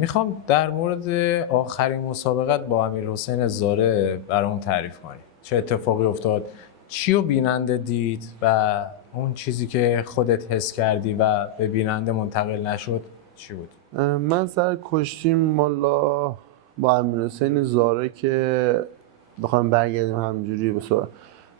میخوام در مورد آخرین مسابقت با امیرحسین زاره برامون تعریف کنی. چه اتفاقی افتاد؟ چی رو بیننده دید و اون چیزی که خودت حس کردی و به بیننده منتقل نشد چی بود؟ من سر کشتیم والا با امیرحسین زاره که بخوایم برگردیم همینجوری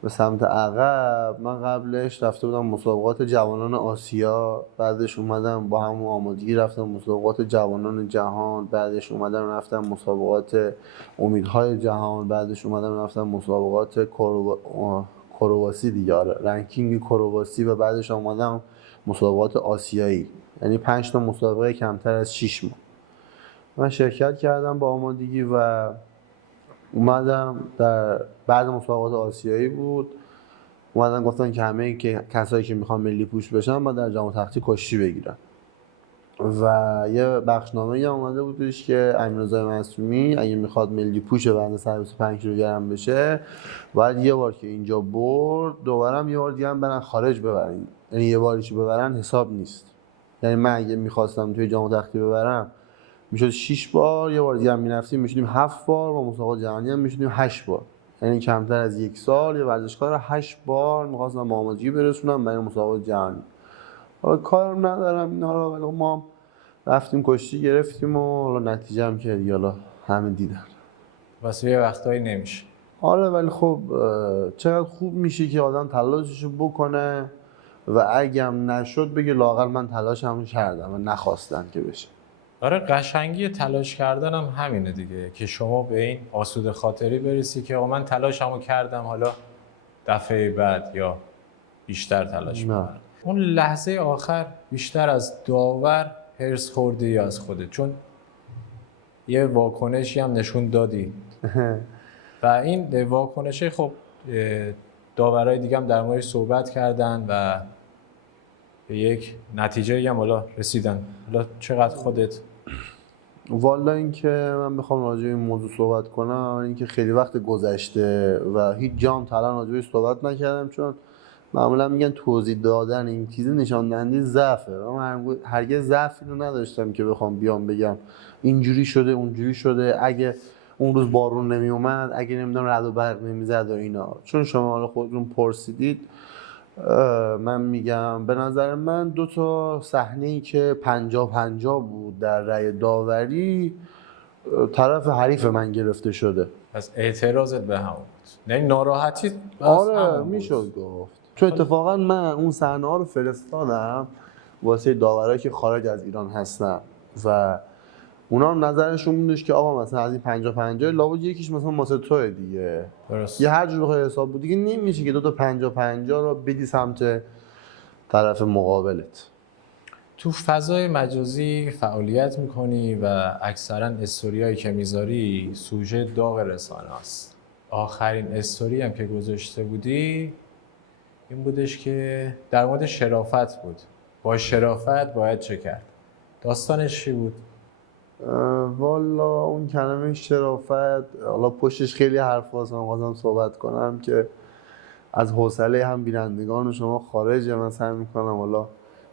به سمت عقب. من قبلش رفته بودم مسابقات جوانان آسیا، بعدش اومدم با همون آمادگی رفتم مسابقات جوانان جهان، بعدش اومدم رفتم مسابقات امیدهای جهان، بعدش اومدم رفتم مسابقات کرواسی دیگه، رنکینگ کرواسی، و بعدش اومدم مسابقات آسیایی. یعنی 5 تا مسابقه کمتر از 6 ماه من شرکت کردم با آمادگی و اومدم در بعد مسابقات آسیایی بود. اومدن گفتن که همه کسایی که میخوان ملی پوش بشن باید در جام تختی کشتی بگیرن و یه بخشنامه‌ای هم اومده بودش که امیررضا معصومی اگه میخواد ملی پوش بنده 125 کیلوگرم بشه باید یه بار که اینجا برد دوباره یه بار دیگه هم برن خارج ببرن. یعنی یه باریش ببرن حساب نیست. یعنی من اگه میخواستم توی جام تختی ببرم میشد 6 بار، یه بار دیگه هم میرفتیم میشدیم 7 بار، با مسابقات جهانی هم میشدیم 8 بار. یعنی کمتر از یک سال یه ورزشکار رو 8 بار میخواستم به آمادگی برسونم برای مسابقات جهانی. حالا کارم ندارم اینا رو، ولی ما رفتیم کشتی گرفتیم و حالا نتیجه هم که دیگه حالا همه دیدن. واسه یه وقتایی نمیشه. آره ولی خب چقدر خوب میشه که آدم تلاششو بکنه و اگه هم نشد بگه لااقل من تلاشمو کردم و نخواستم که بشه. آره، قشنگی تلاش کردن هم همینه دیگه، که شما به این آسوده خاطری برسی که من تلاشمو کردم، حالا دفعه بعد یا بیشتر تلاش میکنم. اون لحظه آخر بیشتر از داور هرس خوردی یا از خودت؟ چون یه واکنشی هم نشون دادی و این واکنشه خب داورای دیگه هم در موردش صحبت کردن و به یک نتیجه هم حالا رسیدن. حالا چقدر خودت؟ والا اینکه من بخوام راجع به این موضوع صحبت کنم، اینکه خیلی وقت گذشته و هیچ جام تا الان راجع بهش صحبت نکردم، چون معمولا میگن توضیح دادن این چیز نشان دهنده ضعفه. من هرگز ضعفی رو نداشتم که بخوام بیام بگم اینجوری شده اونجوری شده، اگه اون روز بارون نمی اومد، اگه نمیدونم رعد و برق نمیزد و اینا. چون شما حالا خودتون پرسیدید، من میگم به نظر من 2 تا صحنه‌ای که 50-50 بود در رأی داوری طرف حریف من گرفته شده. پس اعتراضت به همون بود؟ نه ناراحتی؟ آره میشد گفت. چون اتفاقا من اون صحنه ها رو فرستادم واسه داورایی که خارج از ایران هستن و اونا هم نظرشون بودش که آقا مثلا از این 50-50 لابد یکیش مثلا واسه توه دیگه. درست. یه هر جور بخوای حساب بود دیگه نمیشه که 2 تا 50-50 رو بدی سمت طرف مقابلت. تو فضای مجازی فعالیت میکنی و اکثرا استوریایی که میذاری سوژه داغ رسانه است. آخرین استوری هم که گذاشته بودی این بودش که در مورد شرافت بود. با شرافت باید چه کرد؟ داستانش چی بود؟ والا اون کلمه شرافت حالا پشتش خیلی حرف هست. من خواستم صحبت کنم که از حوصله هم بینندگان و شما خارجه. من سعی میکنم حالا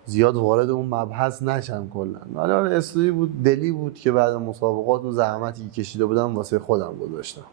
زیاد وارد اون مبحث نشم کلا. ولی استوری بود دلی بود که بعد مسابقات و زحمتی که کشیده بودم واسه خودم گذاشتم.